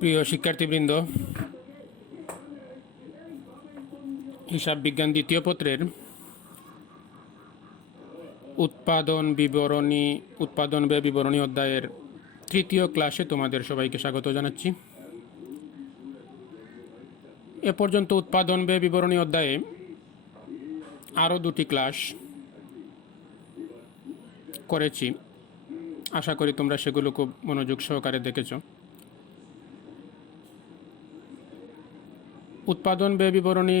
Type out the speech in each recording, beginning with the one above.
প্রিয় শিক্ষার্থীবৃন্দ, হিসাব বিজ্ঞান দ্বিতীয় পত্রের উৎপাদন ব্যয় বিবরণী অধ্যায়ের তৃতীয় ক্লাসে তোমাদের সবাইকে স্বাগত জানাচ্ছি। এ পর্যন্ত উৎপাদন ব্যয় বিবরণী অধ্যায়ে আরও দুটি ক্লাস করেছি। আশা করি তোমরা সেগুলো খুব মনোযোগ সহকারে দেখেছ। উৎপাদন ব্যয় বিবরণী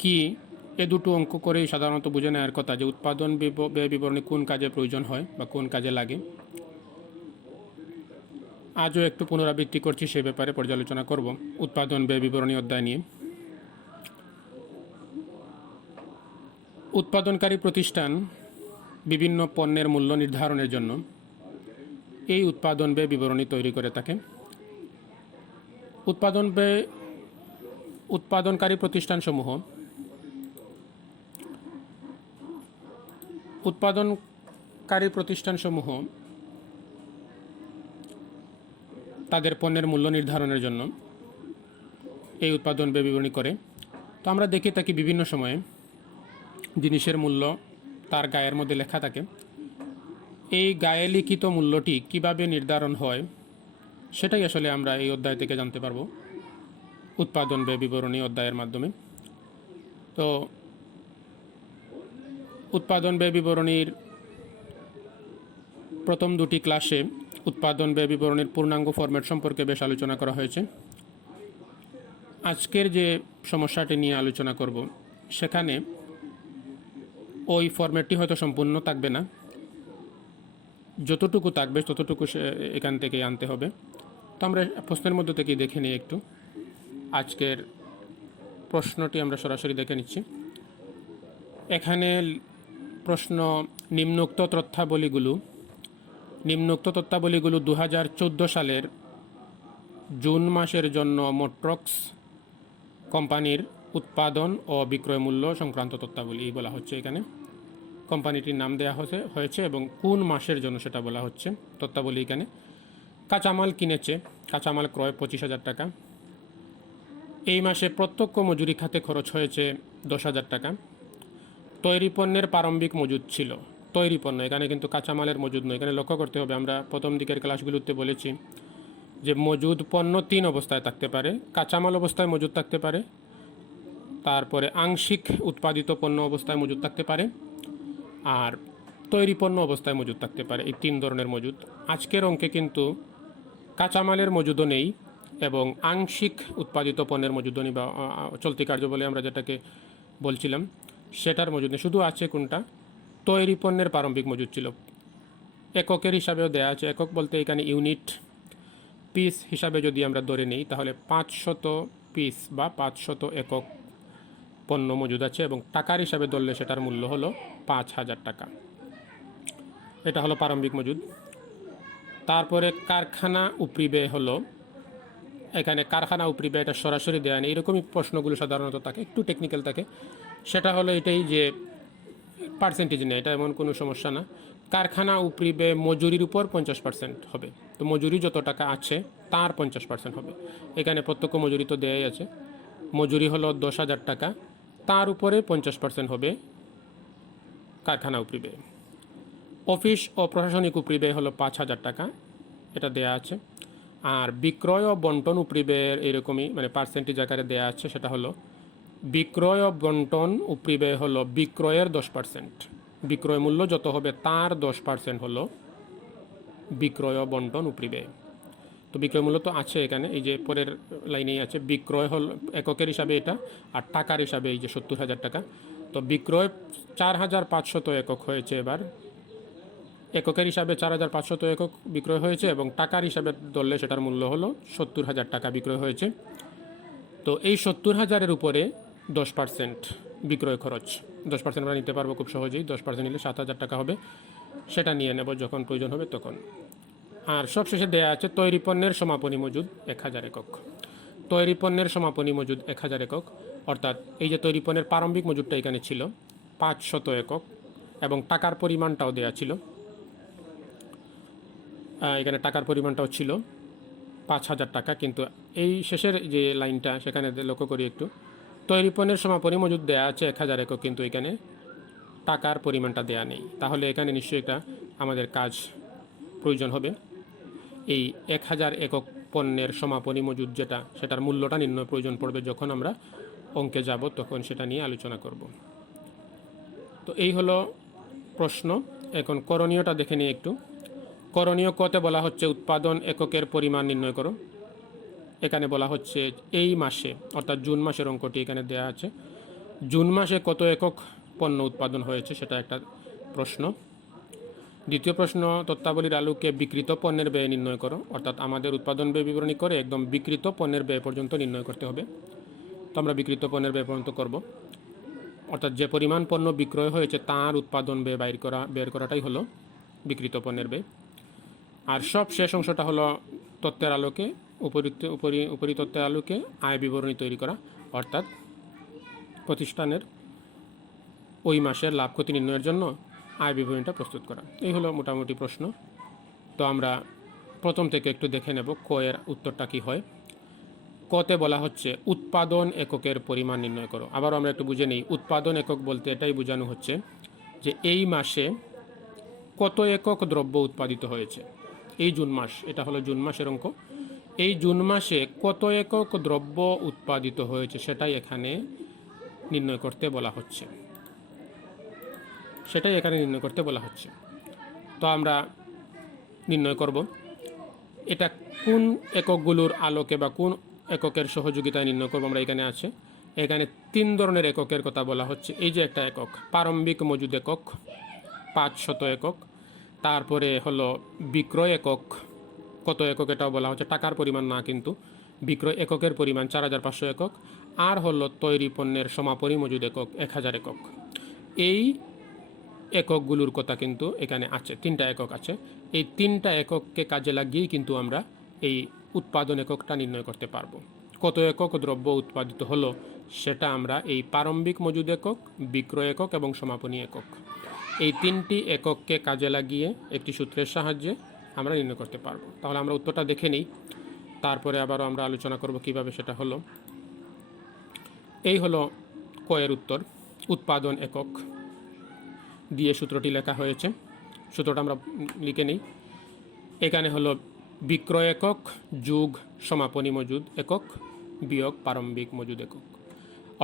কি, এ দুটো অঙ্ক করেই সাধারণত বুঝে নেওয়ার কথা যে উৎপাদন ব্যয় বিবরণী কোন কাজে প্রয়োজন হয় বা কোন কাজে লাগে। আজও একটু পুনরাবৃত্তি করছি, সে ব্যাপারে পর্যালোচনা করব উৎপাদন ব্যয় বিবরণী অধ্যায় নিয়ে। উৎপাদনকারী প্রতিষ্ঠান বিভিন্ন পণ্যের মূল্য নির্ধারণের জন্য এই উৎপাদন ব্যয় বিবরণী তৈরি করে থাকে। উৎপাদনকারী প্রতিষ্ঠানসমূহ তাদের পণ্যের মূল্য নির্ধারণের জন্য এই উৎপাদন ব্যয় বিবরণী করে। তো আমরা দেখে থাকি বিভিন্ন সময়ে জিনিসের মূল্য তার গায়ের মধ্যে লেখা থাকে। এই গায়ে লিখিত মূল্যটি কিভাবে নির্ধারণ হয় সেটাই আসলে আমরা এই অধ্যায় থেকে জানতে পারব উৎপাদন ব্যয় বিবরণী অধ্যায়ের মাধ্যমে। তো উৎপাদন ব্যয় বিবরণীর প্রথম দুটি ক্লাসে উৎপাদন ব্যয় বিবরণীর পূর্ণাঙ্গ ফরম্যাট সম্পর্কে বেশ আলোচনা করা হয়েছে। আজকের যে সমস্যাটি নিয়ে আলোচনা করব সেখানে ওই ফরম্যাটটি হয়তো সম্পূর্ণ থাকবে না, যতটুকু থাকবে ততটুকু এখান থেকে আনতে হবে। তো আমরা প্রশ্নের মধ্য থেকে দেখে নিই একটু। আজকের প্রশ্নটি আমরা সরাসরি দেখে নিচ্ছি। এখানে প্রশ্ন, নিম্নোক্ত তথ্যাবলীগুলো 2014 সালের জুন মাসের জন্য মোটরক্স কোম্পানির উৎপাদন ও বিক্রয় মূল্য সংক্রান্ত তথ্যাবলী বলা হচ্ছে। এখানে কোম্পানিটির নাম দেওয়া হয়েছে এবং কোন মাসের জন্য সেটা বলা হচ্ছে তথ্যাবলী। এখানে কাঁচামাল কিনেছে, কাঁচামাল ক্রয় 25,000 টাকা। এই মাসে প্রত্যক্ষ মজুরি খাতে খরচ হয়েছে 10,000 টাকা। তৈরি পণ্যের প্রারম্ভিক মজুদ ছিল, তৈরি পণ্য, এখানে কিন্তু কাঁচামালের মজুদ নয়। এখানে লক্ষ্য করতে হবে, আমরা প্রথম দিকের ক্লাসগুলোতে বলেছি যে মজুদ পণ্য 3 অবস্থায় থাকতে পারে। কাঁচামাল অবস্থায় মজুদ থাকতে পারে, তারপরে আংশিক উৎপাদিত পণ্য অবস্থায় মজুদ থাকতে পারে, আর তৈরি পণ্য অবস্থায় মজুদ থাকতে পারে। এই 3 ধরনের মজুদ। আজকের অঙ্কে কিন্তু কাঁচামালের মজুদও নেই এবং আংশিক উৎপাদিত পণ্যের মজুদও নেই, বা চলতি কার্য বলে আমরা যেটাকে বলছিলাম সেটার মজুদ নেই। শুধু আছে কোনটা, তৈরি পণ্যের প্রারম্ভিক মজুদ ছিল। এককের হিসাবেও দেওয়া আছে। একক বলতে এখানে ইউনিট, পিস হিসাবে যদি আমরা ধরে নিই তাহলে 500 পিস বা 500 একক পণ্য মজুদ আছে এবং টাকার হিসাবে ধরলে সেটার মূল্য হলো 5,000 টাকা। এটা হলো প্রারম্ভিক মজুদ। তারপরে কারখানা উপরি ব্যয় হলো, এখানে কারখানা উপরি ব্যয়, এটা সরাসরি দেওয়া নেই। এরকমই প্রশ্নগুলো সাধারণত থাকে, একটু টেকনিক্যাল থাকে। সেটা হলো এটাই যে পার্সেন্টেজ নেই, এটা এমন কোনো সমস্যা না। কারখানা উপরি ব্যয় মজুরির উপর 50% হবে। তো মজুরি যত টাকা আছে তার 50% হবে। এখানে প্রত্যক্ষ মজুরি তো দেয়াই আছে। মজুরি হলো 10,000 টাকা, তার উপরে 50% হবে কারখানা উপরি ব্যয়। অফিস ও প্রশাসনিক উপরি ব্যয় হলো 5,000 টাকা, এটা দেয়া আছে। আর বিক্রয় ও বন্টন উপরি ব্যয়ের এরকমই, মানে পার্সেন্টেজ আকারে দেয়া আছে। সেটা হলো বিক্রয় ও বন্টন উপরি ব্যয় হলো বিক্রয়ের 10%। বিক্রয় মূল্য যত হবে তার 10% হলো বিক্রয় ও বন্টন উপরি ব্যয়। তো বিক্রয় মূল্য তো আছে এখানে, এই যে পরের লাইনেই আছে। বিক্রয় হল এককের হিসাবে এটা, আর টাকার হিসাবে এই যে 70,000 টাকা। তো বিক্রয় 4,500 একক হয়েছে। এবার এককের হিসাবে 4,500 একক বিক্রয় হয়েছে এবং টাকার হিসাবে ধরলে সেটার মূল্য হলো 70,000 টাকা বিক্রয় হয়েছে। তো এই 70,000-এর উপরে 10% বিক্রয় খরচ, 10% আমরা নিতে পারবো খুব সহজেই। 10% নিলে 7,000 টাকা হবে, সেটা নিয়ে নেব যখন প্রয়োজন হবে তখন। আর সবশেষে দেয়া আছে তৈরি পণ্যের সমাপনী মজুদ 1,000 একক। তৈরি পণ্যের সমাপনী মজুদ 1,000 একক। অর্থাৎ এই যে তৈরি পণ্যের প্রারম্ভিক মজুদটা এখানে ছিল 500 একক এবং টাকার পরিমাণটাও দেওয়া ছিল, এখানে টাকার পরিমাণটাও ছিল 5,000 টাকা। কিন্তু এই শেষের যে লাইনটা সেখানে লক্ষ্য করি একটু, তৈরি পণ্যের সমাপনী মজুদ দেওয়া আছে 1,000 একক, কিন্তু এখানে টাকার পরিমাণটা দেওয়া নেই। তাহলে এখানে নিশ্চয়ই একটা আমাদের কাজ প্রয়োজন হবে। এই 1,000 একক পণ্যের সমাপনী মজুদ যেটা, সেটার মূল্যটা নির্ণয় প্রয়োজন পড়বে যখন আমরা অঙ্কে যাব, তখন সেটা নিয়ে আলোচনা করব। তো এই হলো প্রশ্ন। এখন করণীয়টা দেখে নিই একটু। করণীয় কতে বলা হচ্ছে উৎপাদন এককের পরিমাণ নির্ণয় করো। এখানে বলা হচ্ছে এই মাসে, অর্থাৎ জুন মাসের অঙ্কটি এখানে দেওয়া আছে, জুন মাসে কত একক পণ্য উৎপাদন হয়েছে সেটা একটা প্রশ্ন। দ্বিতীয় প্রশ্ন, তথ্যাবলীর আলোকে বিক্রিত পণ্যের ব্যয় নির্ণয় করো। অর্থাৎ আমাদের উৎপাদন ব্যয় বিবরণী করে একদম বিক্রিত পণ্যের ব্যয় পর্যন্ত নির্ণয় করতে হবে। তো আমরা বিক্রিত পণ্যের ব্যয় পর্যন্ত করব, অর্থাৎ যে পরিমাণ পণ্য বিক্রয় হয়েছে তার উৎপাদন ব্যয় বের করাটাই হলো বিক্রিত পণ্যের ব্যয়। আর সব শেষ অংশটা হলো তথ্যের আলোকে উপরি তথ্যের আলোকে আয় বিবরণী তৈরি করা, অর্থাৎ প্রতিষ্ঠানের ওই মাসের লাভ ক্ষতি নির্ণয়ের জন্য আয় বিবরণীটা প্রস্তুত করা। এই হলো মোটামুটি প্রশ্ন। তো আমরা প্রথম থেকে একটু দেখে নেব ক এর উত্তরটা কী হয়। কতে বলা হচ্ছে উৎপাদন এককের পরিমাণ নির্ণয় করো। আবারও আমরা একটু বুঝে নিই, উৎপাদন একক বলতে এটাই বোঝানো হচ্ছে যে এই মাসে কত একক দ্রব্য উৎপাদিত হয়েছে। এই জুন মাস, এটা হলো জুন মাসের অঙ্ক, এই জুন মাসে কত একক দ্রব্য উৎপাদিত হয়েছে সেটাই এখানে নির্ণয় করতে বলা হচ্ছে, সেটাই এখানে নির্ণয় করতে বলা হচ্ছে। তো আমরা নির্ণয় করব এটা কোন এককগুলোর আলোকে বা কোন এককের সহযোগিতায় নির্ণয় করব। আমরা এখানে আছে, এখানে 3 ধরনের এককের কথা বলা হচ্ছে। এই যে একটা একক প্রারম্ভিক মজুদ একক 500 একক, তারপরে হলো বিক্রয় একক কত একক এটাও বলা হচ্ছে, টাকার পরিমাণ না কিন্তু বিক্রয় এককের পরিমাণ 4,500 একক, আর হলো তৈরি পণ্যের সমাপনী মজুদ একক 1,000 একক। এই এককগুলোর কথা কিন্তু এখানে আছে, 3টা একক আছে। এই 3টা একককে কাজে লাগিয়েই কিন্তু আমরা এই উৎপাদন এককটা নির্ণয় করতে পারবো। কত একক দ্রব্য উৎপাদিত হলো সেটা আমরা এই প্রারম্ভিক মজুদ একক, বিক্রয় একক এবং সমাপনী একক, এই 3টি একককে কাজে লাগিয়ে একটি সূত্রের সাহায্যে আমরা নির্ণয় করতে পারবো। তাহলে আমরা উত্তরটা দেখে নিই, তারপরে আবারও আমরা আলোচনা করব কিভাবে সেটা হলো। এই হলো ক এর উত্তর, উৎপাদন একক দিয়ে সূত্রটি লেখা হয়েছে। সূত্রটা আমরা লিখে নিই। এখানে হলো বিক্রয় একক যোগ সমাপনী মজুদ একক বিয়োগ প্রারম্ভিক মজুদ একক,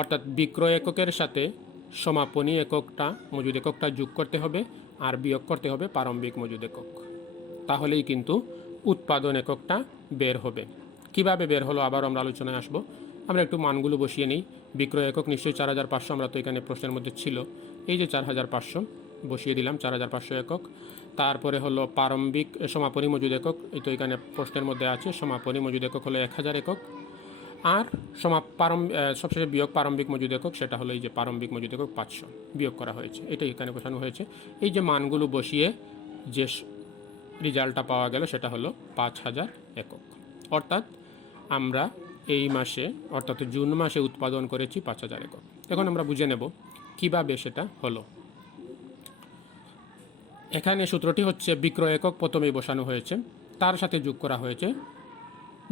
অর্থাৎ বিক্রয় এককের সাথে সমাপনী এককটা মজুদ এককটা যোগ করতে হবে আর বিয়োগ করতে হবে প্রারম্ভিক মজুদ একক, তাহলেই কিন্তু উৎপাদন এককটা বের হবে। কিভাবে বের হলো আবার আমরা আলোচনায় আসবো। আমরা একটু মানগুলো বসিয়ে নিই। বিক্রয় একক নিশ্চয়ই 4,500, আমরা তো এখানে প্রশ্নের মধ্যে ছিল, এই যে 4,500 বসিয়ে দিলাম, 4,500 একক। তারপরে হলো প্রারম্ভিক সমাপনী মজুদ একক, এই তো এখানে প্রশ্নের মধ্যে আছে, সমাপনী মজুদ একক হলো 1,000 একক, আর সবশেষে বিয়োগ প্রারম্ভিক মজুদ একক, সেটা হলো এই যে প্রারম্ভিক মজুদ একক 500 বিয়োগ করা হয়েছে, এটাই এখানে বোঝানো হয়েছে। এই যে মানগুলো বসিয়ে যে রেজাল্টটা পাওয়া গেল সেটা হলো 5,000 একক। অর্থাৎ আমরা এই মাসে, অর্থাৎ জুন মাসে উৎপাদন করেছি 5,000 একক। এখন আমরা বুঝে নেব কিভাবে সেটা হলো। এখানে সূত্রটি হচ্ছে বিক্রয় একক প্রথমেই বসানো হয়েছে, তার সাথে যোগ করা হয়েছে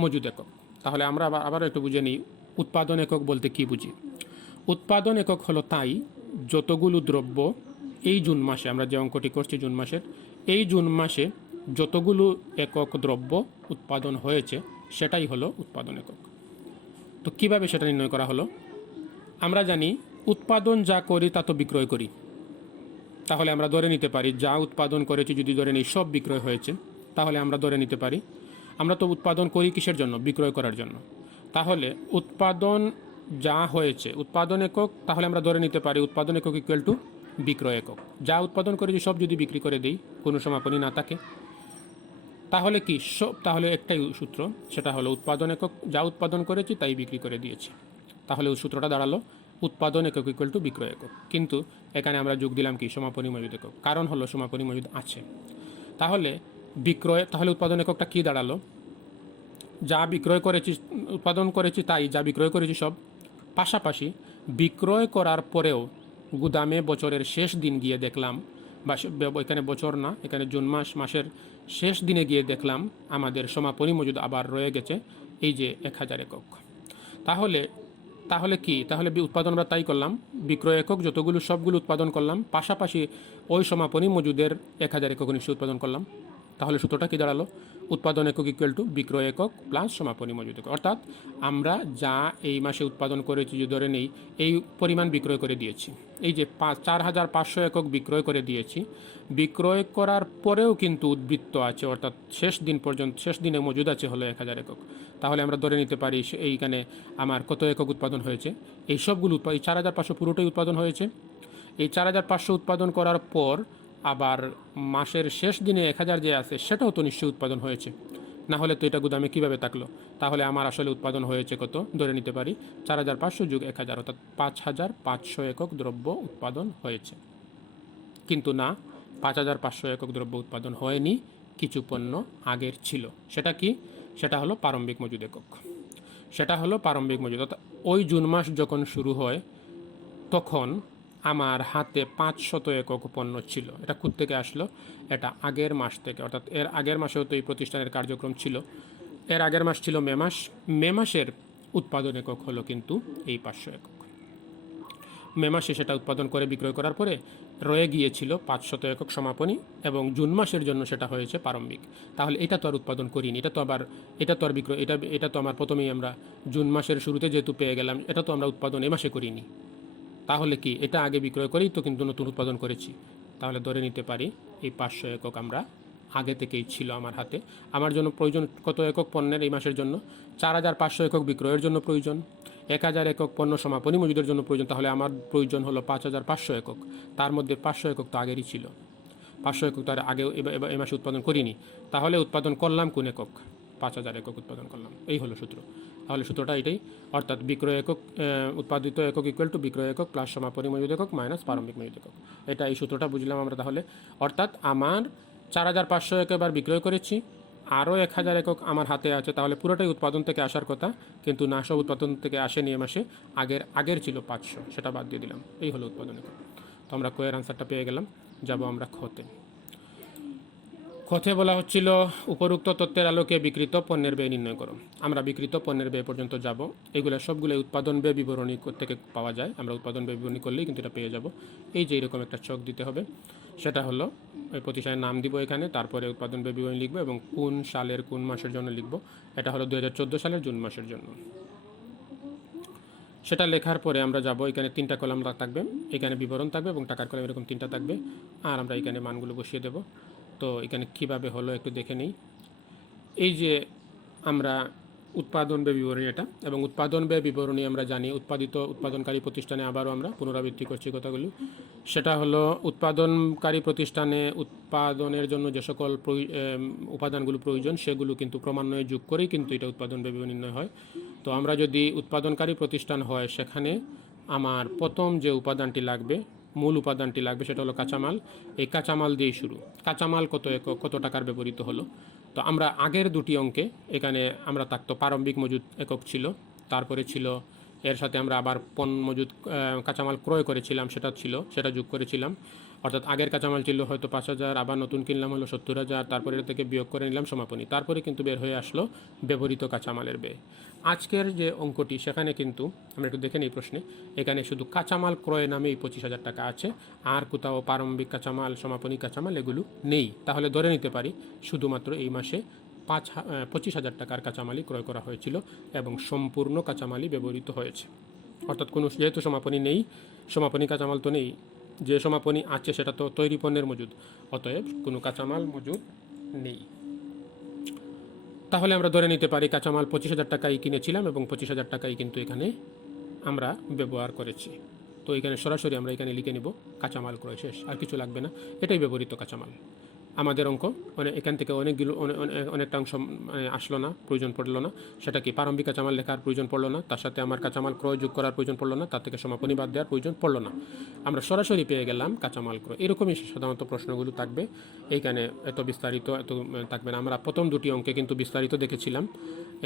মজুদ একক। তাহলে আমরা আবার একটু বুঝে নিই উৎপাদন একক বলতে কি বুঝি। উৎপাদন একক হলো তাই যতগুলো দ্রব্য এই জুন মাসে, আমরা যে অঙ্কটি করছি জুন মাসের, এই জুন মাসে যতগুলো একক দ্রব্য উৎপাদন হয়েছে সেটাই হলো উৎপাদন একক। তো কিভাবে সেটা নির্ণয় করা হলো। আমরা জানি উৎপাদন যা করি তা তো বিক্রয় করি, তাহলে আমরা ধরে নিতে পারি যা উৎপাদন করেছি যদি ধরে নিই সব বিক্রয় হয়েছে, তাহলে আমরা ধরে নিতে পারি আমরা তো উৎপাদন করি কিসের জন্য, বিক্রয় করার জন্য। তাহলে উৎপাদন যা হয়েছে উৎপাদন একক, তাহলে আমরা ধরে নিতে পারি উৎপাদন একক ইকুয়াল টু বিক্রয় একক। যা উৎপাদন করেছি সব যদি বিক্রি করে দিই, কোনো সমাপনী না থাকে, তাহলে কি সব, তাহলে একটাই সূত্র, সেটা হলো উৎপাদন একক যা উৎপাদন করেছি তাই বিক্রি করে দিয়েছি। তাহলে সূত্রটা দাঁড়ালো উৎপাদন একক ইকুয়াল টু বিক্রয় একক। কিন্তু এখানে আমরা যোগ দিলাম কি সমাপনী মজুদ একক, কারণ হলো সমাপনী মজুদ আছে। তাহলে উৎপাদন এককটা কি দাঁড়ালো, যা বিক্রয় করেছি উৎপাদন করেছি তাই, যা বিক্রয় করেছি সব, পাশাপাশি বিক্রয় করার পরেও গুদামে বছরের শেষ দিন গিয়ে দেখলাম, বা এখানে বছর না, এখানে জুন মাসের শেষ দিনে গিয়ে দেখলাম আমাদের সমাপনী মজুদ আবার রয়ে গেছে এই যে 1000 একক। তাহলে তাহলে কি, তাহলে উৎপাদন আমরা তাই করলাম, বিক্রয় একক যতগুলো সবগুলো উৎপাদন করলাম, পাশাপাশি ওই সমাপনী মজুদের 1000 একক নিশ্চয় উৎপাদন করলাম। তাহলে সূত্রটা কি দাঁড়ালো? উৎপাদন একক ইকুয়াল টু বিক্রয় একক প্লাস সমাপনী মজুদ একক। অর্থাৎ আমরা যা এই মাসে উৎপাদন করেছি, যে ধরে নেই এই পরিমাণ বিক্রয় করে দিয়েছি, এই যে 4500 একক বিক্রয় করে দিয়েছি, বিক্রয় করার পরেও কিন্তু উদ্বৃত্ত আছে, অর্থাৎ শেষ দিন পর্যন্ত, শেষ দিনে মজুদ আছে হলো 1000 একক। তাহলে আমরা ধরে নিতে পারি এইখানে আমার কত একক উৎপাদন হয়েছে। এই সবগুলো এই 4500 পুরোটাই উৎপাদন হয়েছে। এই 4500 উৎপাদন করার পর আবার মাসের শেষ দিনে 1000 যে আছে সেটাও তো নিশ্চয়ই উৎপাদন হয়েছে, না হলে তো এটা গুদামে কীভাবে থাকলো? তাহলে আমার আসলে উৎপাদন হয়েছে কত, ধরে নিতে পারি 4500 যোগ 1000, অর্থাৎ 5500 একক দ্রব্য উৎপাদন হয়েছে। কিন্তু না, 5500 একক দ্রব্য উৎপাদন হয়নি, কিছু পণ্য আগের ছিল। সেটা কি? সেটা হলো প্রারম্ভিক মজুদ একক। সেটা হলো প্রারম্ভিক মজুদ। অর্থাৎ ওই জুন মাস যখন শুরু হয় তখন আমার হাতে 500 একক পণ্য ছিল। এটা কোথা থেকে আসলো? এটা আগের মাস থেকে, অর্থাৎ এর আগের মাসেও তো এই প্রতিষ্ঠানের কার্যক্রম ছিল। এর আগের মাস ছিল মে মাস। মে মাসের উৎপাদন একক হলো কিন্তু এই 500 একক। মে মাসে সেটা উৎপাদন করে বিক্রয় করার পরে রয়ে গিয়েছিল 500 একক সমাপনী, এবং জুন মাসের জন্য সেটা হয়েছে প্রারম্ভিক। তাহলে এটা তো আর উৎপাদন করিনি, এটা তো আর বিক্রয়, এটা তো আমার প্রথমেই আমরা জুন মাসের শুরুতে যেহেতু পেয়ে গেলাম, এটা তো আমরা উৎপাদন এ মাসে করিনি। তাহলে কি এটা আগে বিক্রয় করেই তো কিন্তু নতুন উৎপাদন করেছি। তাহলে ধরে নিতে পারি এই 500 একক আমরা আগে থেকেই ছিল আমার হাতে। আমার জন্য প্রয়োজন কত একক পণ্যের এই মাসের জন্য? 4500 একক বিক্রয়ের জন্য প্রয়োজন, 1000 একক পণ্য সমাপনী মজুদের জন্য প্রয়োজন। তাহলে আমার প্রয়োজন হলো 5500 একক। তার মধ্যে 500 একক তো আগেরই ছিল, 500 একক তো আর আগেও এই মাসে উৎপাদন করিনি। তাহলে উৎপাদন করলাম কোন একক? 5000 একক উৎপাদন করলাম। এই হলো সূত্র। তাহলে সূত্রটা এটাই, অর্থাৎ বিক্রয় একক, উৎপাদিত একক ইকুয়াল টু বিক্রয় একক প্লাস সমাপনী মজুদ একক মাইনাস প্রারম্ভিক মজুদ একক। এটা এই সূত্রটা বুঝলাম আমরা তাহলে। অর্থাৎ আমার 4500 এবার বিক্রয় করেছি, আরও 1000 একক আমার হাতে আছে, তাহলে পুরোটাই উৎপাদন থেকে আসার কথা, কিন্তু না, সব উৎপাদন থেকে আসেনি এ মাসে, আগের ছিল 500, সেটা বাদ দিয়ে দিলাম। এই হলো উৎপাদন একক। তো আমরা কয়ের আনসারটা পেয়ে গেলাম। যাব আমরা খতে। খতে বলা হচ্ছিল উপরোক্ত তথ্যের আলোকে বিকৃত পণ্যের ব্যয় নির্ণয় করো। আমরা বিকৃত পণ্যের ব্যয় পর্যন্ত যাব। এগুলো সবগুলো উৎপাদন ব্যয় বিবরণী থেকে পাওয়া যায়। আমরা উৎপাদন ব্যয় বিবরণী করলেই কিন্তু এটা পেয়ে যাব। এই যে এরকম একটা ছক দিতে হবে, সেটা হলো ওই প্রতিষ্ঠানের নাম দিব এখানে, তারপরে উৎপাদন ব্যয় বিবরণী লিখবো এবং কোন সালের কোন মাসের জন্য লিখবো। এটা হলো 2014 সালের জুন মাসের জন্য। সেটা লেখার পরে আমরা যাব, এখানে 3টা কলাম থাকবে, এখানে বিবরণ থাকবে এবং টাকার কলাম এরকম 3টা থাকবে, আর আমরা এখানে মানগুলো বসিয়ে দেব। তো এখানে কিভাবে হলো একটু দেখে নিই। এই যে আমরা উৎপাদন ব্যয় বিবরণী এটা, এবং উৎপাদন ব্যয় বিবরণী আমরা জানি উৎপাদনকারী প্রতিষ্ঠানে, আবারও আমরা পুনরাবৃত্তি করছি কথাগুলো। সেটা হলো উৎপাদনকারী প্রতিষ্ঠানে উৎপাদনের জন্য যে সকল উপাদানগুলো প্রয়োজন সেগুলো কিন্তু ক্রমান্বয়ে যোগ করেই কিন্তু এটা উৎপাদন ব্যয় বিবরণী নির্ণয় হয়। তো আমরা যদি উৎপাদনকারী প্রতিষ্ঠান হয়, সেখানে আমার প্রথম যে উপাদানটি লাগবে, মূল উপাদানটি লাগবে, সেটা হলো কাঁচামাল। এই কাঁচামাল দিয়েই শুরু। কাঁচামাল কত টাকার ব্যবহৃত হলো। তো আমরা আগের দুটি অঙ্কে এখানে আমরা থাকতো প্রারম্ভিক মজুদ একক ছিল, তারপরে ছিল এর সাথে আমরা আবার মজুদ কাঁচামাল ক্রয় করেছিলাম, সেটা যোগ করেছিলাম। অর্থাৎ আগের কাঁচামাল ছিল হয়তো 5000, আবার নতুন কিনলাম হলো 70000, তারপরে এটা থেকে বিয়োগ করে নিলাম সমাপনী, তারপরে কিন্তু বের হয়ে আসলো ব্যবহৃত কাঁচামালের ব্যয়। আজকের যে অঙ্কটি সেখানে কিন্তু আমরা একটু দেখে নিই প্রশ্নে, এখানে শুধু কাঁচামাল ক্রয় নামে এই 25,000 টাকা আছে, আর কোথাও প্রারম্ভিক কাঁচামাল সমাপনী কাঁচামাল এগুলো নেই। তাহলে ধরে নিতে পারি শুধুমাত্র এই মাসে 25,000 টাকার কাঁচামালই ক্রয় করা হয়েছিল এবং সম্পূর্ণ কাঁচামালই ব্যবহৃত হয়েছে। অর্থাৎ কোনো, যেহেতু সমাপনী নেই, সমাপনী কাঁচামাল তো নেই, যে সমাপনী আছে সেটা তো তৈরি পণ্যের মজুদ, অতএব কোনো কাঁচামাল মজুদ নেই। তাহলে আমরা ধরে নিতে পারি কাঁচামাল 25,000 টাকাই কিনেছিলাম এবং 25,000 টাকাই কিন্তু এখানে আমরা ব্যবহার করেছি। তো এখানে সরাসরি আমরা এখানে লিখে নিব কাঁচামাল ক্রয় শেষ, আর কিছু লাগবে না, এটাই ব্যবহৃত কাঁচামাল। আমাদের অঙ্ক এখান থেকে অনেকটা অংশ আসলো না, প্রয়োজন পড়লো না। সেটা কি, প্রারম্ভিক কাঁচামাল লেখার প্রয়োজন পড়লো না, তার সাথে আমার কাঁচামাল ক্রয় যোগ করার প্রয়োজন পড়লো না, তার থেকে সমাপনী বাদ দেওয়ার প্রয়োজন পড়লো না। আমরা সরাসরি পেয়ে গেলাম কাঁচামাল ক্রয়। এরকমই সাধারণত প্রশ্নগুলো থাকবে, এইখানে এত বিস্তারিত এত থাকবে না। আমরা প্রথম দুটি অঙ্কে কিন্তু বিস্তারিত দেখেছিলাম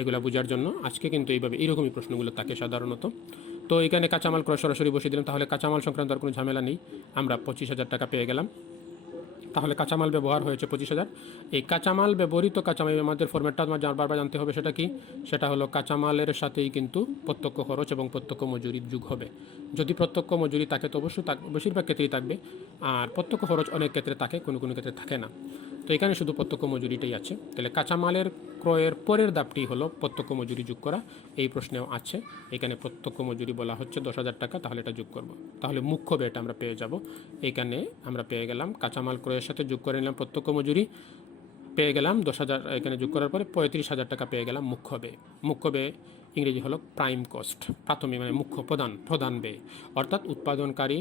এগুলো বোঝার জন্য, আজকে কিন্তু এইভাবে এরকমই প্রশ্নগুলো থাকে সাধারণত। তো এখানে কাঁচামাল ক্রয় সরাসরি বসিয়ে দিলাম, তাহলে কাঁচামাল সংক্রান্ত আর কোনো ঝামেলা নেই, আমরা 25,000 টাকা পেয়ে গেলাম। তাহলে কাঁচামাল ব্যবহার হয়েছে 25,000। এই কাঁচামাল ব্যবহৃত কাঁচামাল আমাদের ফরম্যাটটা আমার বারবার জানতে হবে, সেটা কি? সেটা হলো কাঁচামালের সাথেই কিন্তু প্রত্যক্ষ খরচ এবং প্রত্যক্ষ মজুরি যোগ হবে। যদি প্রত্যক্ষ মজুরি থাকে তো অবশ্যই বেশিরভাগ ক্ষেত্রেই থাকবে, আর প্রত্যক্ষ খরচ অনেক ক্ষেত্রে থাকে, কোনো কোনো ক্ষেত্রে থাকে না। তো এখানে শুধু প্রত্যক্ষ মজুরিটাই আছে। তাহলে কাঁচামালের ক্রয়ের পরের ধাপটি হলো প্রত্যক্ষ মজুরি যোগ করা। এই প্রশ্নেও আছে, এখানে প্রত্যক্ষ মজুরি বলা হচ্ছে 10,000 টাকা, তাহলে এটা যোগ করব। তাহলে মুখ্য ব্যয়টা আমরা পেয়ে যাব। এখানে আমরা পেয়ে গেলাম কাঁচামাল ক্রয়ের সাথে যোগ করে নিলাম প্রত্যক্ষ মজুরি, পেয়ে গেলাম 10,000, এখানে যোগ করার পরে 35,000 টাকা পেয়ে গেলাম মুখ্য ব্যয়। মুখ্য ব্যয় ইংরেজি হলো প্রাইম কস্ট, প্রাথমিক মানে মুখ্য প্রধান ব্যয়, অর্থাৎ উৎপাদনকারী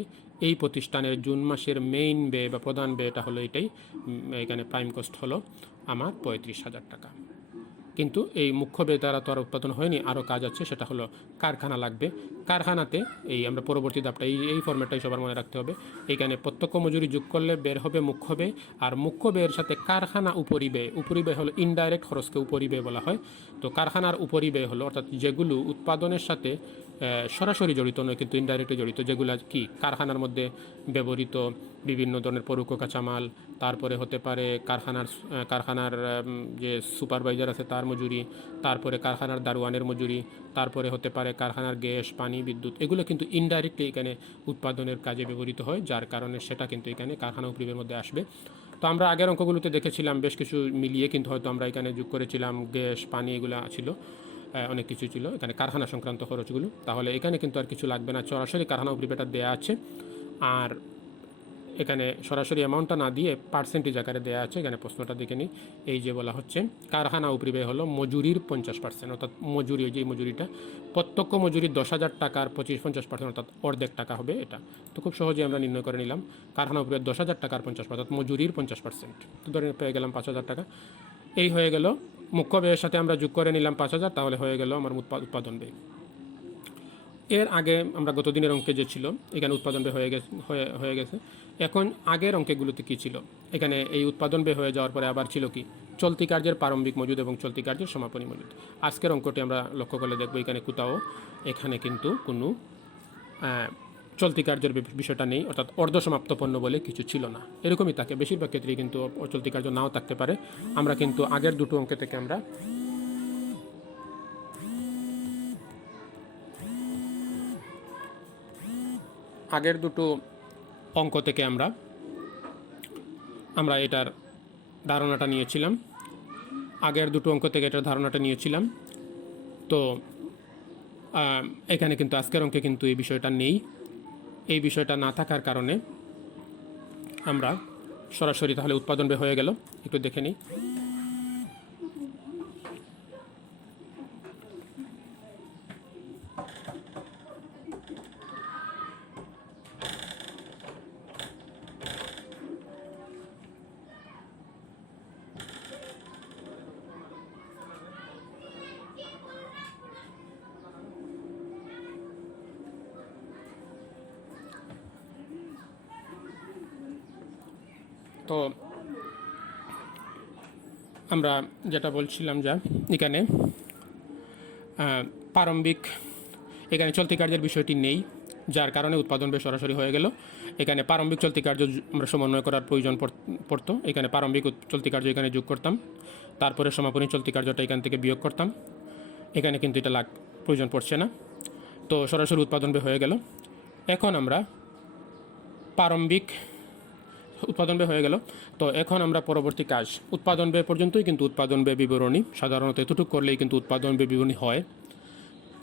এই প্রতিষ্ঠানের জুন মাসের মেইন ব্যয় বা প্রধান ব্যয়টা হলো এটাই। এখানে প্রাইম কস্ট হলো আমার 35,000 টাকা। কিন্তু এই মুখ্য ব্যয় দ্বারা তো আর উৎপাদন হয়নি, আরও কাজ আছে, সেটা হলো কারখানা লাগবে। কারখানাতে এই আমরা পরবর্তী ধাপটা এই ফর্মেটটাই সবার মনে রাখতে হবে। এইখানে প্রত্যক্ষ মজুরি যোগ করলে বের হবে মুখ্য ব্যয়, আর মুখ্য ব্যয়ের সাথে কারখানা উপরিব্যয়। উপরিব্যয় হলো ইনডাইরেক্ট খরচকে উপরিব্যয় বলা হয়। তো কারখানার উপরিব্যয় হলো অর্থাৎ যেগুলো উৎপাদনের সাথে সরাসরি জড়িত নয় কিন্তু ইনডাইরেক্টলি জড়িত, যেগুলো কি কারখানার মধ্যে ব্যবহৃত বিভিন্ন ধরনের পরোক্ষ কাঁচামাল, তারপরে হতে পারে কারখানার যে সুপারভাইজার আছে তার মজুরি, তারপরে কারখানার দারোয়ানের মজুরি, তারপরে হতে পারে কারখানার গ্যাস, পানি, বিদ্যুৎ, এগুলো কিন্তু ইনডাইরেক্টলি এখানে উৎপাদনের কাজে ব্যবহৃত হয়, যার কারণে সেটা কিন্তু এখানে কারখানা উপরিব্যয়ের মধ্যে আসবে। তো আমরা আগের অঙ্কগুলোতে দেখেছিলাম বেশ কিছু মিলিয়ে, কিন্তু হয়তো আমরা এখানে যোগ করেছিলাম গ্যাস, পানি, এগুলো ছিল, অনেক কিছু ছিল এখানে কারখানা সংক্রান্ত খরচগুলো। তাহলে এখানে কিন্তু আর কিছু লাগবে না, সরাসরি কারখানা উপরিব্যয়টা দেওয়া আছে। আর এখানে সরাসরি অ্যামাউন্টটা না দিয়ে পার্সেন্টেজ আকারে দেওয়া আছে। এখানে প্রশ্নটা দেখে নিই, এই যে বলা হচ্ছে কারখানা উপরিব্যয় হলো মজুরির 50%, অর্থাৎ মজুরি, যে মজুরিটা প্রত্যক্ষ মজুরি 10,000 টাকার 50% অর্থাৎ অর্ধেক টাকা হবে এটা। তো খুব সহজে আমরা নির্ণয় করে নিলাম কারখানা উপরিব্যয় 10,000 টাকার 50%, অর্থাৎ মজুরির 50%। তো ধরে পেয়ে গেলাম 5,000 টাকা। এই হয়ে গেল মুখ্য ব্যয়ের সাথে আমরা যোগ করে নিলাম 5,000, তাহলে হয়ে গেল আমার উৎপাদন ব্যয়। এর আগে আমরা গত দিনের অঙ্কে যে ছিল এখানে উৎপাদন ব্যয় হয়ে গেছে। এখন আগের অঙ্কগুলোতে কী ছিল? এখানে এই উৎপাদন ব্যয় হয়ে যাওয়ার পরে আবার ছিল কি চলতি কার্যের প্রারম্ভিক মজুদ এবং চলতি কার্যের সমাপনী মজুদ। আজকের অঙ্কটি আমরা লক্ষ্য করলে দেখব এখানে কোথাও এখানে কিন্তু কোনো চলতি কার্যের বিষয়টা নেই, অর্থাৎ অর্ধসমাপ্ত পণ্য বলে কিছু ছিল না, এরকমই থাকে বেশিরভাগ ক্ষেত্রেই, কিন্তু চলতি কার্য নাও থাকতে পারে। আমরা কিন্তু আগের দুটো অঙ্কে থেকে আমরা আগের দুটো অঙ্ক থেকে আমরা এটার ধারণাটা নিয়েছিলাম। আগের দুটো অঙ্ক থেকে এটার ধারণাটা নিয়েছিলাম। তো এখানে কিন্তু আজকের অঙ্কে কিন্তু এই বিষয়টা নেই। এই বিষয়টা না থাকার কারণে আমরা সরাসরি তাহলে উৎপাদন ব্যয় হয়ে গেল, একটু দেখে নিই। তো আমরা যেটা বলছিলাম যে এখানে প্রারম্ভিক, এখানে চলতি কার্যের বিষয়টি নেই, যার কারণে উৎপাদন ব্যয় সরাসরি হয়ে গেল। এখানে প্রারম্ভিক চলতি কার্য আমরা সমন্বয় করার প্রয়োজন পড়তো। এখানে প্রারম্ভিক চলতি কার্য এখানে যোগ করতাম, তারপরে সমাপনী চলতি কার্যটা এখান থেকে বিয়োগ করতাম। এখানে কিন্তু এটা প্রয়োজন পড়ছে না, তো সরাসরি উৎপাদন ব্যয় হয়ে গেল। এখন আমরা প্রারম্ভিক উৎপাদন ব্যয় হয়ে গেল। তো এখন আমরা পরবর্তী কাজ উৎপাদন ব্যয় পর্যন্তই কিন্তু উৎপাদন ব্যয় বিবরণী, সাধারণত এতটুকু করলেই কিন্তু উৎপাদন ব্যয় বিবরণী হয়।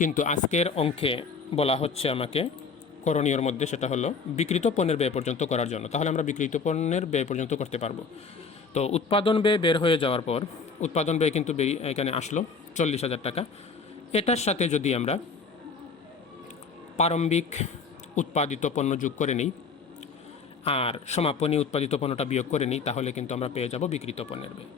কিন্তু আজকের অঙ্কে বলা হচ্ছে আমাকে করণীয়র মধ্যে, সেটা হলো বিক্রিত পণ্যের ব্যয় পর্যন্ত করার জন্য। তাহলে আমরা বিক্রিত পণ্যের ব্যয় পর্যন্ত করতে পারবো। তো উৎপাদন ব্যয় বের হয়ে যাওয়ার পর উৎপাদন ব্যয় কিন্তু এখানে আসলো 40,000 টাকা। এটার সাথে যদি আমরা প্রারম্ভিক উৎপাদিত পণ্য যোগ করে নিই আর সমাপনী উৎপাদিত পণ্যটা বিয়োগ করে নিই, তাহলে কিন্তু আমরা পেয়ে যাব বিক্রিত পণ্যের ব্যয়।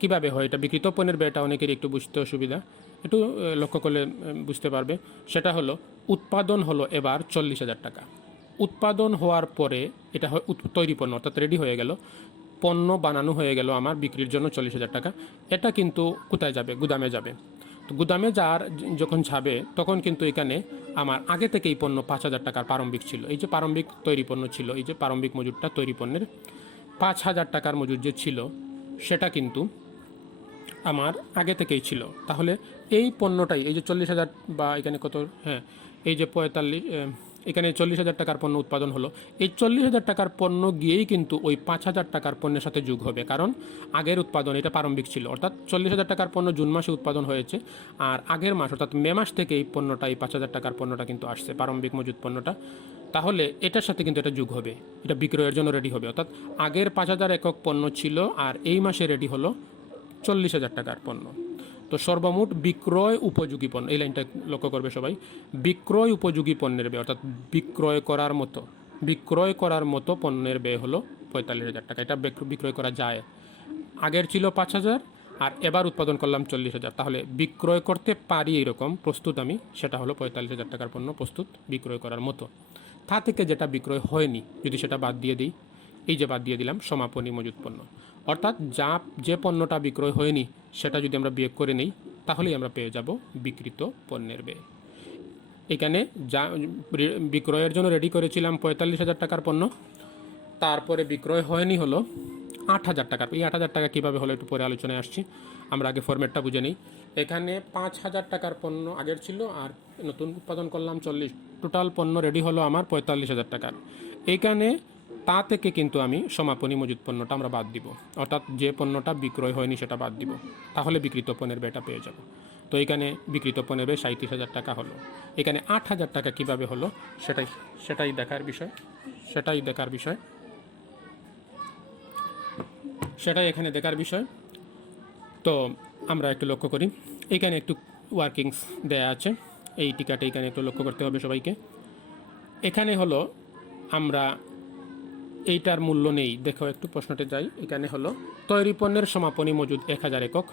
কীভাবে হয় এটা? বিক্রিত পণ্যের ব্যয়টা অনেকেরই একটু বুঝতে অসুবিধা, একটু লক্ষ্য করলে বুঝতে পারবে। সেটা হলো উৎপাদন হলো এবার 40,000 টাকা। উৎপাদন হওয়ার পরে এটা তৈরি পণ্য, অর্থাৎ রেডি হয়ে গেল, পণ্য বানানো হয়ে গেল আমার বিক্রির জন্য 40,000 টাকা। এটা কিন্তু কোথায় যাবে? গুদামে যাবে। তো গুদামে যখন যাবে তখন কিন্তু এখানে আমার আগে থেকেই পণ্য 5,000 টাকার প্রারম্ভিক ছিল। এই যে প্রারম্ভিক তৈরি পণ্য ছিল, এই যে প্রারম্ভিক মজুরটা তৈরি পণ্যের 5,000 টাকার মজুর যে ছিল সেটা কিন্তু আমার আগে থেকেই ছিল। তাহলে এই পণ্যটাই, এই যে 40,000 বা এখানে কত, হ্যাঁ এই যে 45, এখানে 40,000 টাকার পণ্য উৎপাদন হলো, এই 40,000 টাকার পণ্য গিয়েই কিন্তু ওই 5,000 টাকার পণ্যের সাথে যোগ হবে, কারণ আগের উৎপাদন এটা প্রারম্ভিক ছিল। অর্থাৎ 40,000 টাকার পণ্য জুন মাসে উৎপাদন হয়েছে, আর আগের মাস অর্থাৎ মে মাস থেকে এই পণ্যটা, এই 5,000 টাকার পণ্যটা কিন্তু আসছে, প্রারম্ভিক মজুদ পণ্যটা। তাহলে এটার সাথে কিন্তু এটা যোগ হবে, এটা বিক্রয়ের জন্য রেডি হবে। অর্থাৎ আগের 5,000 একক পণ্য ছিল আর এই মাসে রেডি হলো 40,000 টাকার পণ্য। তো সর্বমোট বিক্রয় উপযোগী পণ্য, এই লাইনটা লক্ষ্য করবে সবাই, বিক্রয় উপযোগী পণ্যের ব্যয় অর্থাৎ বিক্রয় করার মতো পণ্যের ব্যয় হলো 45,000 টাকা। এটা বিক্রয় করা যায়। আগের ছিল 5,000 আর এবার উৎপাদন করলাম 40,000, তাহলে বিক্রয় করতে পারি এরকম প্রস্তুত আমি, সেটা হলো 45,000 টাকার পণ্য প্রস্তুত বিক্রয় করার মতো। তা থেকে যেটা বিক্রয় হয়নি যদি সেটা বাদ দিয়ে দিই, এই যে বাদ দিয়ে দিলাম সমাপনী মজুদ পণ্য, অর্থাৎ যে পণ্যটা বিক্রয় হয়নি সেটা যদি আমরা বিয়োগ করে নিই তাহলেই আমরা পেয়ে যাব বিক্রিত পণ্যের ব্যয়। এখানে যা বিক্রয়ের জন্য রেডি করেছিলাম 45,000 টাকার পণ্য, তারপরে বিক্রয় হয়নি হলো 8,000 টাকার। এই 8,000 টাকা কীভাবে হলো একটু পরে আলোচনায় আসছি, আমরা আগে ফরম্যাটটা বুঝে নিই। এখানে 5,000 টাকার পণ্য আগের ছিল আর নতুন উৎপাদন করলাম 40, টোটাল পণ্য রেডি হলো আমার 45,000 টাকার। এইখানে তা থেকে কিন্তু আমি সমাপনী মজুদ পণ্যটা আমরা বাদ দিব, অর্থাৎ যে পণ্যটা বিক্রয় হয়নি সেটা বাদ দিব, তাহলে বিক্রিত পণ্যের ব্যয়টা পেয়ে যাব। তো এখানে বিক্রিত পণ্যের ব্যয় 37,000 টাকা হলো। এখানে 8,000 টাকা কীভাবে হলো সেটাই দেখার বিষয়, সেটাই এখানে দেখার বিষয়। তো আমরা একটু লক্ষ্য করি, এইখানে একটু ওয়ার্কিংস দেয়া আছে, এই টিকাটা এখানে একটু লক্ষ্য করতে হবে সবাইকে। এখানে হলো আমরা এইটার মূল্য নেই, দেখো একটু প্রশ্নতে যাই। এখানে হলো তৈরি পণ্যের সমাপনী মজুদ 1,000 একক,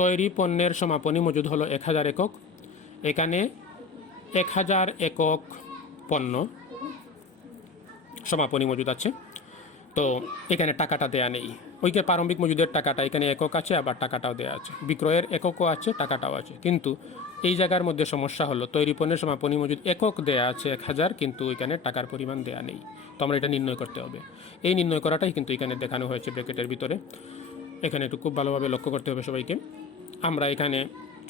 তৈরি পণ্যের সমাপনী মজুদ হলো 1,000 একক। এখানে 1,000 একক পণ্য সমাপনী মজুদ আছে, তো এখানে টাকাটা দেয়া নেই। ওইকে প্রারম্ভিক মজুদের টাকাটা এখানে একক আছে, আবার টাকাটাও দেওয়া আছে, বিক্রয়ের এককও আছে, টাকাটাও আছে। কিন্তু এই জায়গার মধ্যে সমস্যা হলো তৈরি পণ্যের সমাপনী মজুদ একক দেয়া আছে 1,000, কিন্তু এখানে টাকার পরিমাণ দেয়া নেই। তো আমরা এটা নির্ণয় করতে হবে, এই নির্ণয় করাটাই কিন্তু এখানে দেখানো হয়েছে ব্র্যাকেটের ভিতরে। এখানে একটু খুব ভালোভাবে লক্ষ্য করতে হবে সবাইকে। আমরা এখানে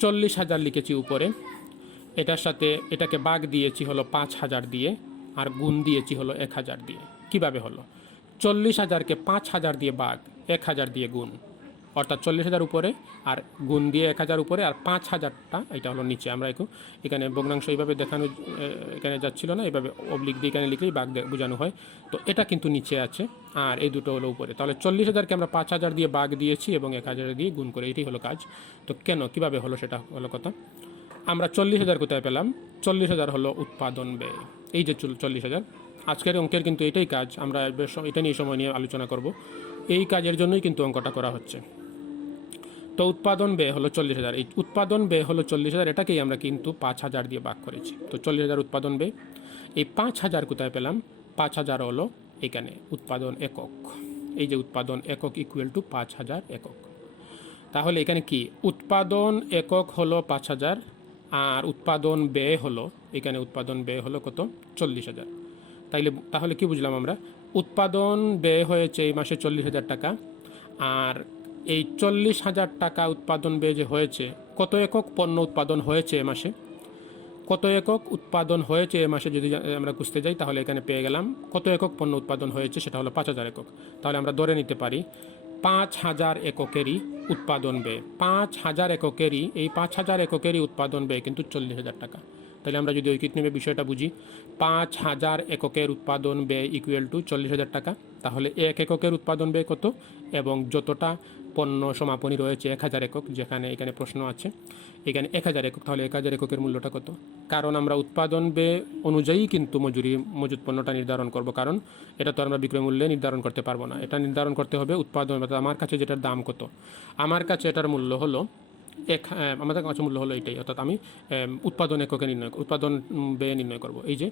40,000 লিখেছি উপরে, এটার সাথে এটাকে ভাগ দিয়েছি হলো 5,000 দিয়ে, আর গুণ দিয়েছি হলো 1,000 দিয়ে। কিভাবে হলো? 40,000কে 5,000 দিয়ে ভাগ, 1,000 দিয়ে গুণ, অর্থাৎ 40,000 উপরে আর গুণ দিয়ে 1,000 উপরে, আর 5,000টা এটা হলো নিচে। আমরা এখানে ভগ্নাংশ এইভাবে দেখানো এখানে যাচ্ছিল না, এইভাবে অবলিক দিয়ে এখানে লিখলেই ভাগ বোঝানো হয়। তো এটা কিন্তু নিচে আছে আর এই দুটো হলো উপরে। তাহলে 40,000কে আমরা 5,000 দিয়ে ভাগ দিয়েছি এবং 1,000 দিয়ে গুণ করে, এটাই হলো কাজ। তো কেন কীভাবে হলো সেটা হলো কথা। আমরা 40,000 কোথায় পেলাম? 40,000 হলো উৎপাদন ব্যয়, এই যে 40,000। আজকের অঙ্কের কিন্তু এটাই কাজ, আমরা এটা নিয়ে সময় নিয়ে আলোচনা করব। এই কাজের জন্যই কিন্তু অঙ্কটা করা হচ্ছে। তো উৎপাদন ব্যয় হলো 40,000, এই উৎপাদন ব্যয় হলো 40,000, এটাকেই আমরা কিন্তু 5,000 দিয়ে ভাগ করেছি। তো 40,000 উৎপাদন ব্যয়, এই 5,000 কোথায় পেলাম? 5,000 হলো এখানে উৎপাদন একক, এই যে উৎপাদন একক ইকুয়াল টু 5,000 একক। তাহলে এখানে কি উৎপাদন একক হলো 5,000 আর উৎপাদন ব্যয় হলো, এখানে উৎপাদন ব্যয় হলো কত? 40,000। তাহলে কি বুঝলাম আমরা? উৎপাদন ব্যয় হয়েছে এই মাসে 40,000 টাকা, আর এই 40,000 টাকা উৎপাদন ব্যয় যে হয়েছে, কত একক পণ্য উৎপাদন হয়েছে এ মাসে, কত একক উৎপাদন হয়েছে এ মাসে যদি আমরা খুঁজতে যাই, তাহলে এখানে পেয়ে গেলাম কত একক পণ্য উৎপাদন হয়েছে, সেটা হলো 5,000 একক। তাহলে আমরা ধরে নিতে পারি 5,000 এককেরই উৎপাদন ব্যয়, 5,000 এককেরই, এই 5,000 এককেরই উৎপাদন ব্যয় কিন্তু 40,000 টাকা। তাহলে আমরা যদি ঐকিক নিয়মে বিষয়টা বুঝি, 5,000 এককের উৎপাদন ব্যয় ইকুয়াল টু 40,000 টাকা, তাহলে এক এককের উৎপাদন ব্যয় কত, এবং যতটা পণ্য সমাপনী রয়েছে 1,000 একক, এখানে প্রশ্ন আছে, এখানে 1,000 একক, তাহলে 1,000 এককের মূল্যটা কত? কারণ আমরা উৎপাদন ব্যয় অনুযায়ী কিন্তু মজুদ পণ্যটা নির্ধারণ করব, কারণ এটা তো আমরা বিক্রয় মূল্যে নির্ধারণ করতে পারবো না, এটা নির্ধারণ করতে হবে উৎপাদন, আমার কাছে যেটার দাম কত, আমার কাছে এটার মূল্য হলো আমাদের কাছে মূল্য হলো এটাই, অর্থাৎ আমি উৎপাদন এককে উৎপাদন ব্যয় নির্ণয় করব। এই যে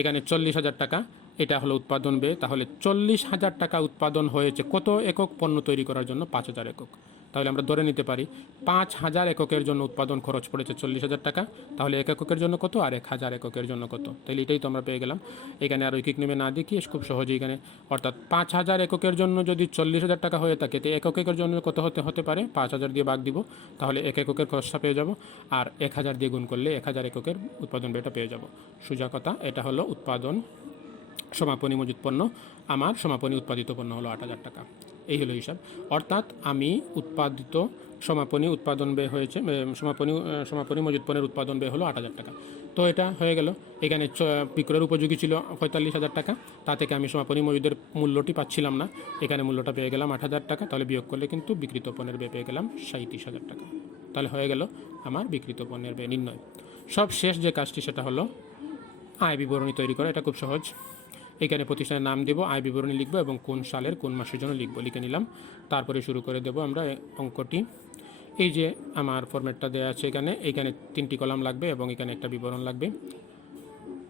এখানে 40,000 টাকা, এটা হলো উৎপাদন ব্যয়, তাহলে 40,000 টাকা উৎপাদন হয়েছে কত একক পণ্য তৈরি করার জন্য? 5,000 একক। তাহলে আমরা ধরে নিতে পারি 5,000 এককের জন্য উৎপাদন খরচ পড়েছে 40,000 টাকা। তাহলে 1 এককের জন্য কত আর 1,000 এককের জন্য কত, তাহলে এটাই তো আমরা পেয়ে গেলাম। এখানে আর ঐকিক নিয়মে না দেখিয়ে খুব সহজেই এখানে, অর্থাৎ 5,000 এককের জন্য যদি 40,000 টাকা হয়ে থাকে, তো 1 এককের জন্য কত হতে পারে, 5,000 দিয়ে ভাগ দিব, তাহলে 1 এককের খরচটা পেয়ে যাব। আর 1,000 দিয়ে গুণ করলে 1,000 এককের উৎপাদন ব্যয়টা পেয়ে যাব। সোজা কথা, এটা হলো উৎপাদন সমাপনী মজুত পণ্য। আমার সমাপনী উৎপাদিত পণ্য হলো 8,000 টাকা। এই হলো হিসাব। অর্থাৎ আমি উৎপাদিত সমাপনী উৎপাদন ব্যয় হয়েছে, সমাপনী মজুত পণ্যের উৎপাদন ব্যয় হলো 8,000 টাকা। তো এটা হয়ে গেল। এখানে বিক্রয়ের উপযোগী ছিল 45,000 টাকা, তা থেকে আমি সমাপনী মজুদের মূল্যটি পাচ্ছিলাম না, এখানে মূল্যটা পেয়ে গেলাম 8,000 টাকা। তাহলে বিয়োগ করলে কিন্তু বিক্রিত পণ্যের ব্যয় পেয়ে গেলাম 37,000 টাকা। তাহলে হয়ে গেল আমার বিক্রিত পণ্যের ব্যয় নির্ণয়। সব শেষ যে কাজটি সেটা হলো আয় বিবরণী তৈরি করা। এটা খুব সহজ। এখানে প্রতিষ্ঠানের নাম দেব, আয় বিবরণী লিখব এবং কোন সালের কোন মাসের জন্য লিখে নিলাম। তারপরে শুরু করে দেব আমরা অঙ্কটি। এই যে আমার ফরম্যাটটা দেওয়া আছে, এখানে 3টি কলাম লাগবে এবং এখানে একটা বিবরণ লাগবে।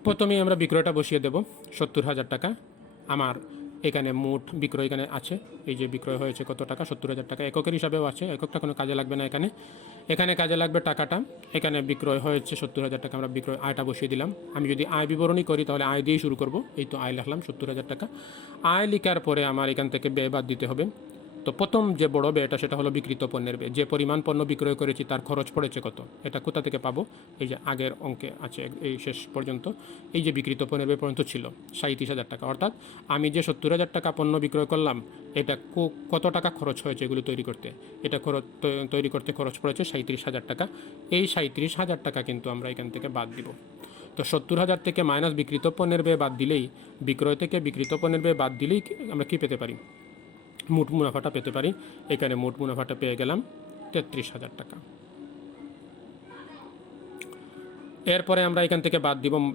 প্রথমেই আমরা বিক্রয়টা বসিয়ে দেব 70,000 টাকা। আমার এখানে মোট বিক্রয় এখানে আছে, এই যে বিক্রয় হয়েছে কত টাকা, 70,000 টাকা। এককের হিসাবেও আছে, এককটা কোনো কাজে লাগবে না এখানে কাজে লাগবে টাকাটা। এখানে বিক্রয় হয়েছে 70,000 টাকা, আমরা বিক্রয় আয়টা বসিয়ে দিলাম। আমি যদি আয় বিবরণী করি তাহলে আয় দিয়েই শুরু করব। এই তো আয় লিখলাম 70,000 টাকা। আয় লেখার পরে আমার এখান থেকে ব্যয় বাদ দিতে হবে। তো প্রথম যে বড় ব্যয়টা সেটা হলো বিক্রিত পণ্যের ব্যয়। যে পরিমাণ পণ্য বিক্রয় করেছি তার খরচ পড়েছে কত, এটা কোথা থেকে পাবো, এই যে আগের অঙ্কে আছে এই শেষ পর্যন্ত, এই যে বিক্রিত পণ্যের ব্যয় পর্যন্ত ছিল 37,000 টাকা। অর্থাৎ আমি যে 70,000 টাকা পণ্য বিক্রয় করলাম, এটা কত টাকা খরচ হয়েছে এগুলো তৈরি করতে, এটা তৈরি করতে খরচ পড়েছে 37,000 টাকা। এই 37,000 টাকা কিন্তু আমরা এখান থেকে বাদ দিব। তো 70,000 থেকে মাইনাস বিক্রিত পণ্যের ব্যয় বাদ দিলেই, বিক্রয় থেকে বিক্রিত পণ্যের ব্যয় বাদ দিলেই আমরা কী পেতে পারি, মোট মুনাফাটা পেতে পারি। এখানে মোট মুনাফাটা পেয়ে গেলাম 33,000 টাকা। এরপরে আমরা এখান থেকে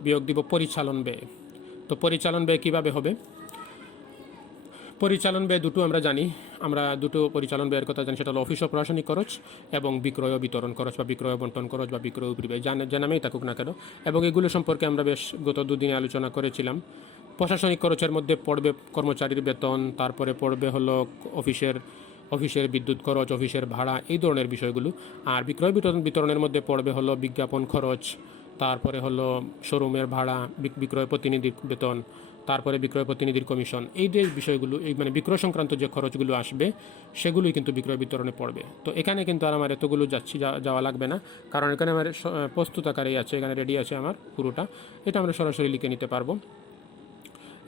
বিয়োগ দিব পরিচালন ব্যয়। তো পরিচালন ব্যয় কীভাবে হবে, পরিচালন ব্যয় দুটো আমরা জানি, আমরা দুটো পরিচালন ব্যয়ের কথা জানি, সেটা হলো অফিস ও প্রশাসনিক খরচ এবং বিক্রয় ও বিতরণ খরচ বা বিক্রয় ও বন্টন খরচ বা বিক্রয় ব্যয়, যে নামেই থাকুক না কেন। এবং এগুলো সম্পর্কে আমরা বেশ গত দুদিনে আলোচনা করেছিলাম। প্রশাসনিক খরচের মধ্যে পড়বে কর্মচারীর বেতন, তারপরে পড়বে হলো অফিসের বিদ্যুৎ খরচ, অফিসের ভাড়া, এই ধরনের বিষয়গুলো। আর বিক্রয় বিতরণের মধ্যে পড়বে হলো বিজ্ঞাপন খরচ, তারপরে হলো শোরুমের ভাড়া, বিক্রয় প্রতিনিধির বেতন, তারপরে বিক্রয় প্রতিনিধির কমিশন। এই যে বিষয়গুলো, এই মানে বিক্রয় সংক্রান্ত যে খরচগুলো আসবে সেগুলোই কিন্তু বিক্রয় বিতরণে পড়বে। তো এখানে কিন্তু আর আমার এতগুলো যাওয়া লাগবে না, কারণ এখানে আমার প্রস্তুত আকারেই আছে, এখানে রেডি আছে আমার পুরোটা। এটা আমরা সরাসরি লিখে নিতে পারবো,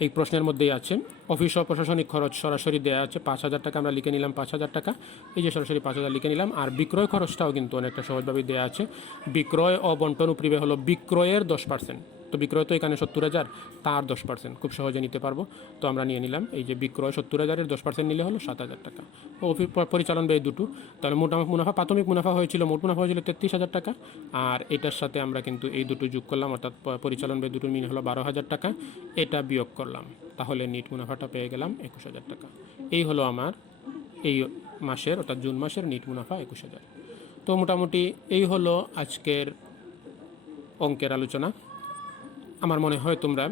এই প্রশ্নের মধ্যেই আছে। অফিস ও প্রশাসনিক খরচ সরাসরি দেওয়া আছে 5,000 টাকা, আমরা লিখে নিলাম 5,000 টাকা। এই যে সরাসরি 5,000 লিখে নিলাম। আর বিক্রয় খরচটাও কিন্তু অনেকটা সহজভাবেই দেওয়া আছে। বিক্রয় ও বন্টন উপরিব্যয় হলো বিক্রয়ের 10%। তো বিক্রয় তো এখানে 70,000, তার 10% খুব সহজে নিতে পারবো। তো আমরা নিয়ে নিলাম, এই যে বিক্রয় 70,000-এর 10% নিলে হলো 7,000 টাকা। পরিচালন ব্যয় দুটো, তাহলে মোট মুনাফা, প্রাথমিক মুনাফা হয়েছিল, মোট মুনাফা হয়েছিল 33,000 টাকা। আর এটার সাথে আমরা কিন্তু এই দুটো যোগ করলাম, অর্থাৎ পরিচালন ব্যয় দুটোর মিলে হলো 12,000 টাকা। এটা বিয়োগ করলাম, তাহলে নিট মুনাফাটা পেয়ে গেলাম 21,000 টাকা। এই হলো আমার এই মাসের, অর্থাৎ জুন মাসের নিট মুনাফা 21,000। তো মোটামুটি এই হলো আজকের অঙ্কের আলোচনা। আমার মনে হয় তোমরা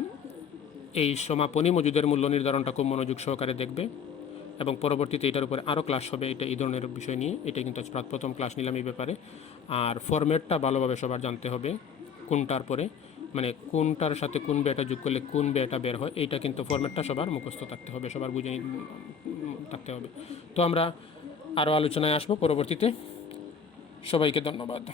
এই সমাপনী মজুদের মূল্য নির্ধারণটা খুব মনোযোগ সহকারে দেখবে এবং পরবর্তীতে এটার উপরে আরও ক্লাস হবে, এটা এই ধরনের বিষয় নিয়ে। এটা কিন্তু আজ প্রথম ক্লাস নিলাম এই ব্যাপারে। আর ফরম্যাটটা ভালোভাবে সবার জানতে হবে, কোনটার পরে মানে কোনটার সাথে কোন ব্যয়টা যোগ করলে কোন ব্যয়টা বের হয়, এইটা কিন্তু ফরম্যাটটা সবার মুখস্থ থাকতে হবে, সবার বুঝে থাকতে হবে। তো আমরা আরও আলোচনায় আসবো পরবর্তীতে। সবাইকে ধন্যবাদ।